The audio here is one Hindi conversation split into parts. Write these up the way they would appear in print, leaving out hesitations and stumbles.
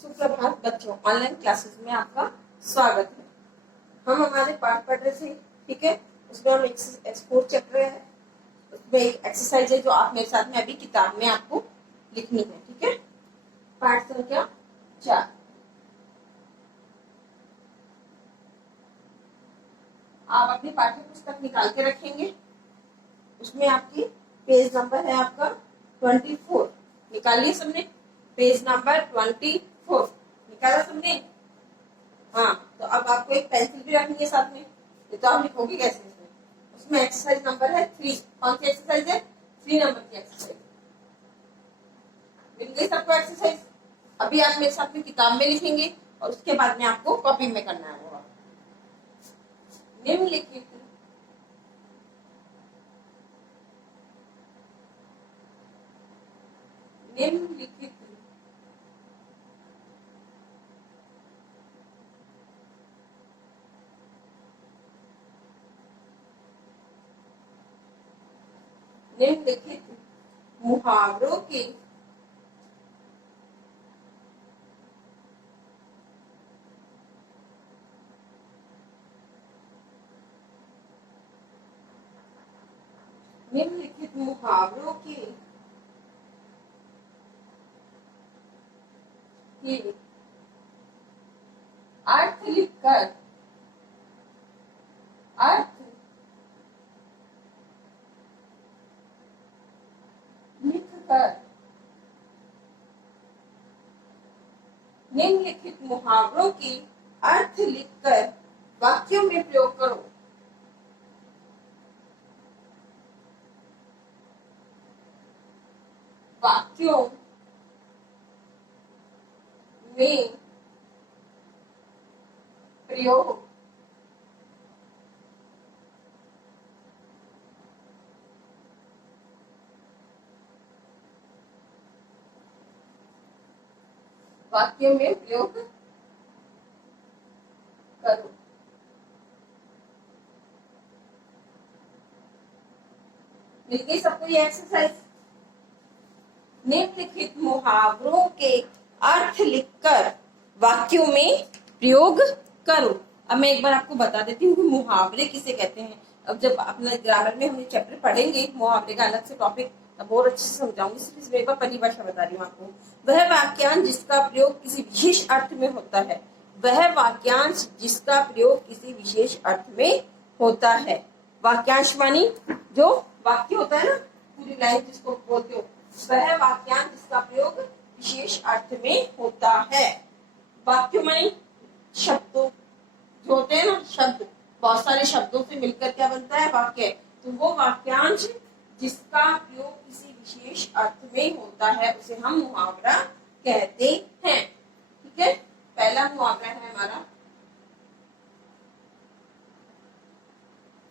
सुप्रभात बच्चों, ऑनलाइन क्लासेस में आपका स्वागत है। हम हमारे पाठ पढ़ रहे थे, ठीक है। उसमें हम एक्सपोर्ट चैप्टर है, उसमें एक एक्सरसाइज है जो आप मेरे साथ में अभी किताब में आपको लिखनी है, ठीक है। पाठ संख्या 4। आप अपनी पाठ्य पुस्तक निकाल के रखेंगे। उसमें आपकी पेज नंबर है आपका 24। निकालिए सबने, पेज नंबर 24 निकाला सबने। हाँ, तो अब आपको एक पेंसिल भी रखनी है साथ में। ये तो आप लिखोगे कैसे इसमें? उसमें एक्सरसाइज नंबर है 3। कौन सी एक्सरसाइज है? 3 नंबर की एक्सरसाइज। मिल गई सबको एक्सरसाइज? अभी आप मेरे साथ में किताब में लिखेंगे और उसके बाद में आपको कॉपी में करना है। वो निम्नलिखित निम्नलिखित निम्नलिखित मुहावरों के निम्नलिखित मुहावरों के अर्थ लिखकर निम्नलिखित मुहावरों के अर्थ लिखकर वाक्यों में प्रयोग करो। वाक्यों में प्रयोग वाक्यों में प्रयोग करो। मिल गई सबको ये एक्सरसाइज? निम्नलिखित मुहावरों के अर्थ लिखकर वाक्यों में प्रयोग करो। अब मैं एक बार आपको बता देती हूँ कि मुहावरे किसे कहते हैं। अब जब अपना ग्रामर में हम चैप्टर पढ़ेंगे मुहावरे का अलग से टॉपिक, अब बहुत अच्छे से समझाऊंगी। सिर्फ इसमें एक बार परिभाषा बता रही हूँ आपको। वह वाक्यांश जिसका प्रयोग किसी विशेष अर्थ में होता है। वह वाक्यांश जिसका प्रयोग किसी विशेष अर्थ में होता है। वाक्यांश मानी जो वाक्य होता है ना, पूरी लाइन जिसको बोलते हो, वह वाक्यांश जिसका प्रयोग विशेष अर्थ में होता है। वाक्य मानी शब्दों जो होते हैं ना, शब्द, बहुत सारे शब्दों से मिलकर क्या बनता है? वाक्य। तो वो वाक्यांश जिसका प्रयोग किसी विशेष अर्थ में होता है उसे हम मुहावरा कहते हैं, ठीक है। पहला मुहावरा है हमारा,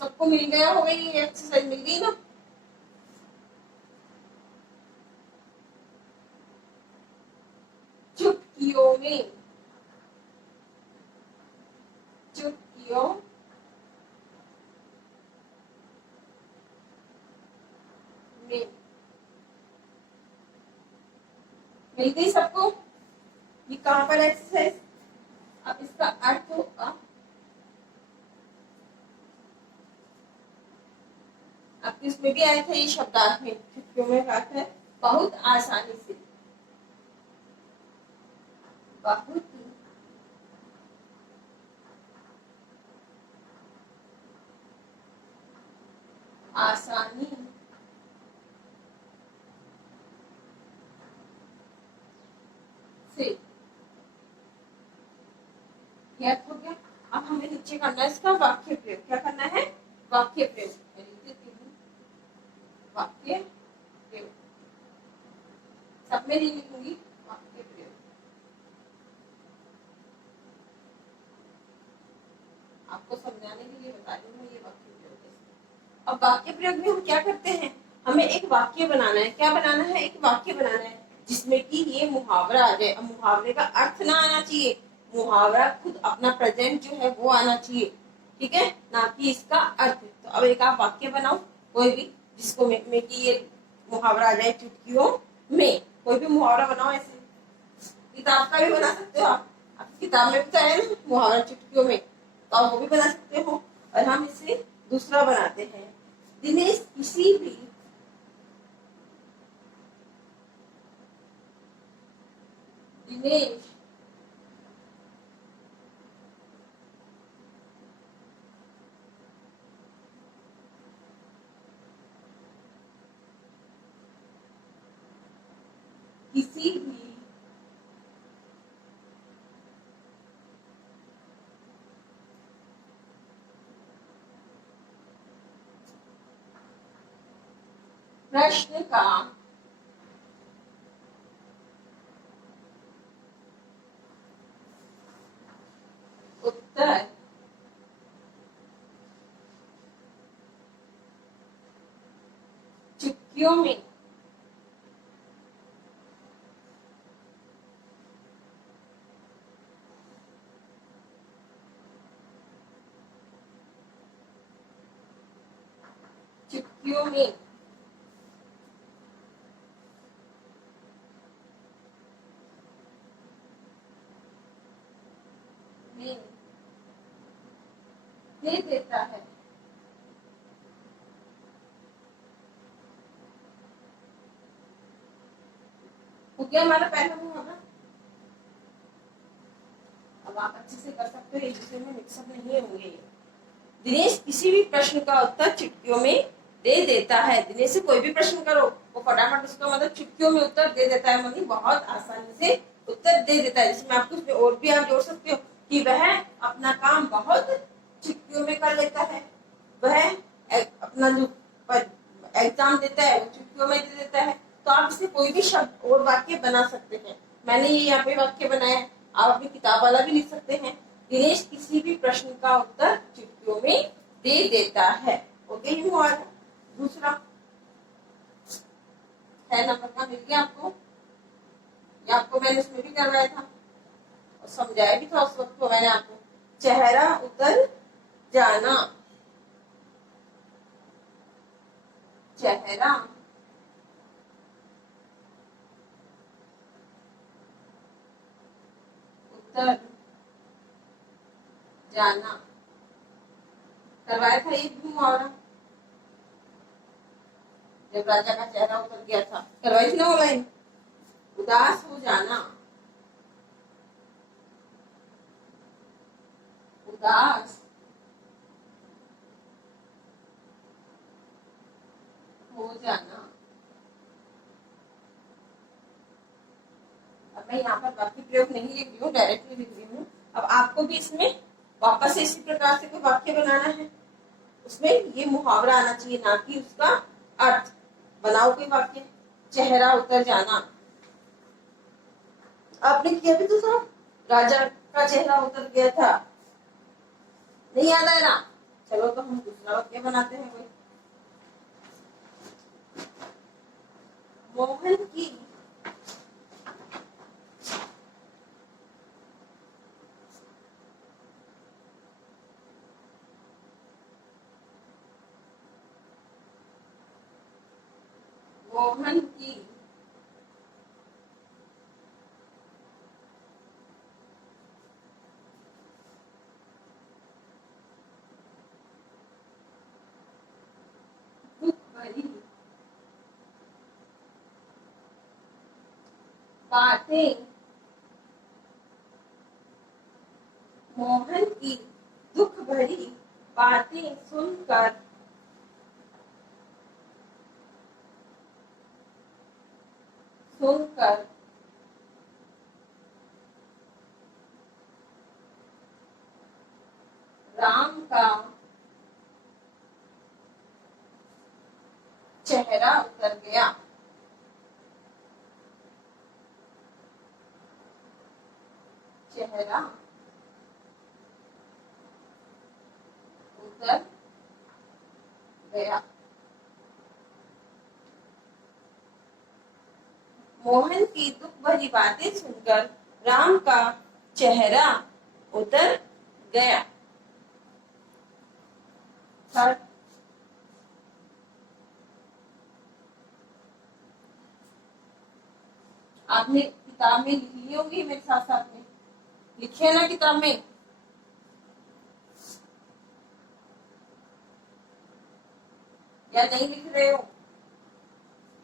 सबको मिल गया होगा, ये एक्सरसाइज मिल गई ना। चुटकियों में, चुटकियों में। मिल गई सबको? ये कहां पर एक्सरसाइज? अब इसका अर्थ होगा, अब इसमें भी आया था ये शब्दार्थ में। चुटकियों में अर्थ है बहुत आसानी से, बहुत आसानी से। क्या हो गया? अब हमें नीचे करना है इसका वाक्य प्रयोग। क्या करना है? वाक्य प्रयोग। वाक्य प्रयोग सब में नहीं लिखूंगी, वाक्य प्रयोग। आपको समझाने के लिए बता रही हूँ ये वाक्य प्रयोग। अब वाक्य प्रयोग में हम क्या करते हैं? हमें एक वाक्य बनाना है। क्या बनाना है? एक वाक्य बनाना है जिसमें कि ये मुहावरा आ जाए। अब मुहावरे का अर्थ ना आना चाहिए, मुहावरा खुद अपना प्रेजेंट जो है वो आना चाहिए, ठीक है, ना कि इसका अर्थ। तो अब एक आप वाक्य बनाओ कोई भी जिसको में कि ये मुहावरा आ जाए। चुटकियों में कोई भी मुहावरा बनाओ ऐसे। किताब का भी बना सकते हो आप किताब में भी तो है ना मुहावरा चुटकियों में, तो आप वो भी बना सकते हो। और हम इसे दूसरा बनाते हैं, दिनेश किसी भी दिनेश किसी भी प्रश्न का उत्तर चुटकियों में चुटकियों में दे देता है। हो गया हमारा पहला मुहावरा। अब आप अच्छे से कर सकते हो, एक दूसरे में मिक्सअप नहीं होंगे। दिनेश किसी भी प्रश्न का उत्तर चुटकियों में दे देता है। दिनेश से कोई भी प्रश्न करो, वो फटाफट उसका मतलब चुटकियों में उत्तर दे देता है, मतलब बहुत आसानी से उत्तर दे देता है। जिसमें आपको उसमें और भी आप जोड़ सकते हो कि वह अपना काम बहुत चुटकियों में कर लेता है, वह अपना जो एग्जाम देता है वो चुटकियों में दे देता है। तो आप इससे कोई भी शब्द और वाक्य बना सकते हैं। मैंने ये यहाँ पे वाक्य बनाया है, आप अपनी किताब वाला भी लिख सकते हैं। दिनेश किसी भी प्रश्न का उत्तर चुटकियों में दे देता है। ओके, ये हुआ दूसरा है नंबर का, मिल गया आपको। ये आपको मैंने इसमें भी करवाया था और समझाया भी था उस वक्त को मैंने आपको। चेहरा उतर जाना, चेहरा उतर जाना करवाया था ये भी मुहावरा। जब राजा का चेहरा उतर गया था, करवाई थी ना वो लाइन। उदास हो जाना, उदास हो जाना। अब मैं यहाँ पर वाक्य प्रयोग नहीं लिख रही हूँ, डायरेक्टली लिख रही हूँ। अब आपको भी इसमें वापस से इसी प्रकार से कोई वाक्य बनाना है, उसमें ये मुहावरा आना चाहिए, ना कि उसका अर्थ। बनाओ कोई वाक्य। चेहरा उतर जाना, आपने किया भी तो था, राजा का चेहरा उतर गया था, नहीं याद आया ना। चलो तो हम दूसरा वाक्य बनाते हैं कोई। मोहन की मोहन की दुख भरी बातें, मोहन की दुख भरी बातें सुनकर सुनकर राम का चेहरा उतर गया। चेहरा उतर गया। मोहन की दुख भरी बातें सुनकर राम का चेहरा उतर गया। थर्ड, आपने किताब में लिख लिए होंगे मेरे साथ साथ में, लिखे है ना किताब में। या नहीं लिख रहे हो?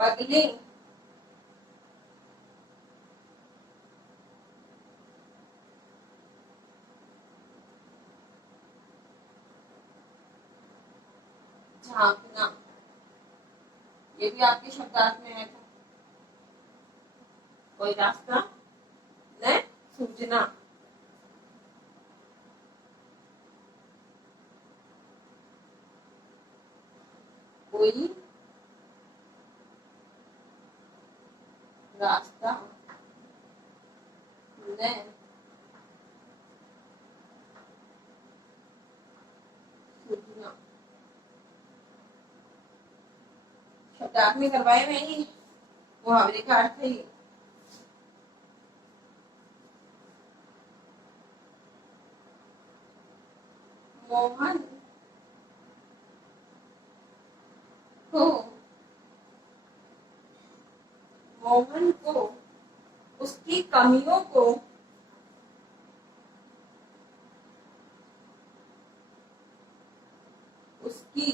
बगले झांकना, ये भी आपके शब्दार्थ में आया था। कोई रास्ता न सूझना, कोई रास्ता न सूझना, शब्दार्थ में करवाए मैं ही, मुहावरे का अर्थ है ये। मोहन को मोहन को उसकी कमियों को उसकी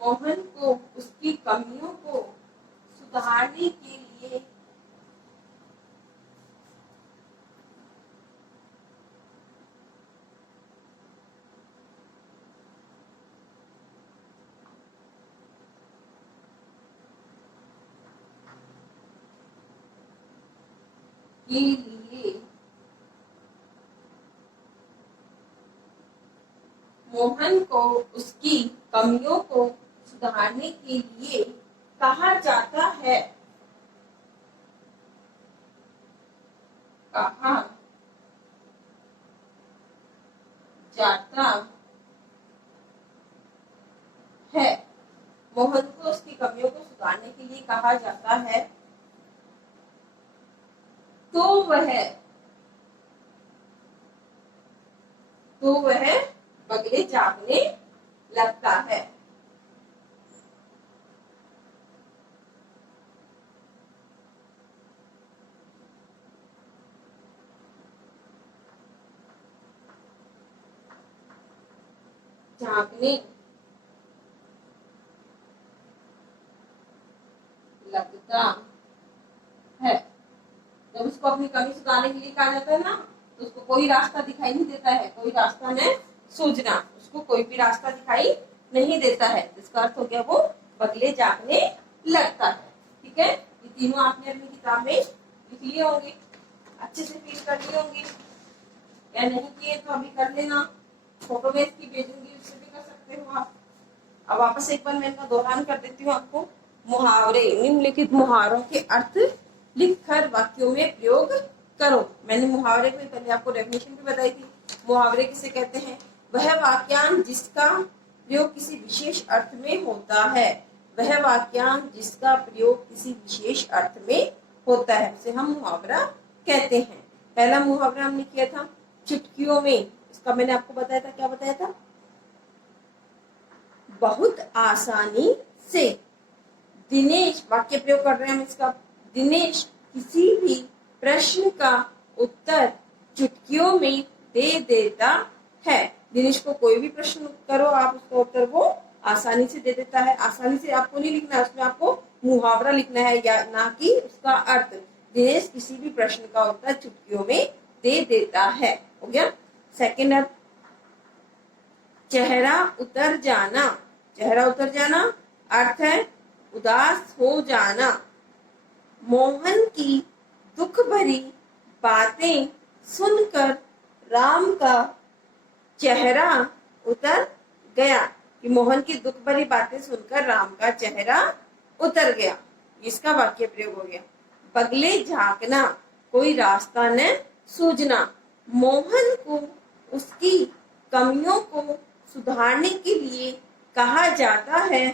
मोहन को उसकी कमियों को सुधारने के लिए मोहन को उसकी कमियों को सुधारने के लिए कहा जाता है। कहा जाता है, मोहन को उसकी कमियों को सुधारने के लिए कहा जाता है, तो वह बगले झांकने लगता है। झांकने लगता है, जब उसको अपनी कमी सुधारने के लिए कहा जाता है ना, तो उसको कोई रास्ता दिखाई नहीं देता है, कोई रास्ता न सूझना, उसको कोई भी रास्ता दिखाई नहीं देता है, जिसका अर्थ हो गया वो बगले झांकने लगता है। ठीक है, ये तीनों आपने अपनी किताब में लिख लिए होंगे, अच्छे से फील कर लिए होंगे, या नहीं किए तो अभी कर लेना, फोटो में इसकी भेजूंगी, उससे भी कर सकते हो आप। अब वापस एक बार मैं इनका दोहरान कर देती हूँ आपको। मुहावरे, निम्नलिखित मुहावरों के अर्थ लिखकर वाक्यों में प्रयोग करो। मैंने मुहावरे में पहले आपको डेफिनेशन भी बताई थी। मुहावरे किसे कहते हैं? वह वाक्यांश जिसका प्रयोग किसी विशेष अर्थ में होता है, वह वाक्यांश जिसका प्रयोग किसी विशेष अर्थ में होता है, उसे हम मुहावरा कहते हैं। पहला मुहावरा हमने किया था चुटकियों में, इसका मैंने आपको बताया था, क्या बताया था? बहुत आसानी से। दिनेश, वाक्य प्रयोग कर रहे हैं हम इसका, दिनेश किसी भी प्रश्न का उत्तर चुटकियों में दे देता है। दिनेश को कोई भी प्रश्न करो आप, उसका उत्तर वो आसानी से दे देता है। आसानी से आपको नहीं लिखना है, उसमें आपको मुहावरा लिखना है, या ना कि उसका अर्थ। दिनेश किसी भी प्रश्न का उत्तर चुटकियों में दे देता है, हो गया। सेकेंड अर्थ, चेहरा उतर जाना। चेहरा उतर जाना अर्थ है उदास हो जाना। मोहन की दुख भरी बातें सुनकर राम का चेहरा उतर गया, कि मोहन की दुख भरी बातें सुनकर राम का चेहरा उतर गया, इसका वाक्य प्रयोग हो गया। बगले झांकना, कोई रास्ता न सूझना। मोहन को उसकी कमियों को सुधारने के लिए कहा जाता है,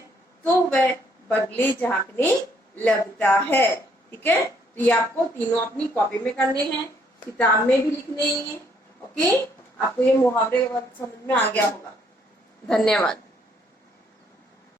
तो वह बगले झांकने लगता है। ठीक है, तो ये आपको तीनों अपनी कॉपी में करने हैं, किताब में भी लिखने हैं। ओके, आपको ये मुहावरे समझ में आ गया होगा। धन्यवाद।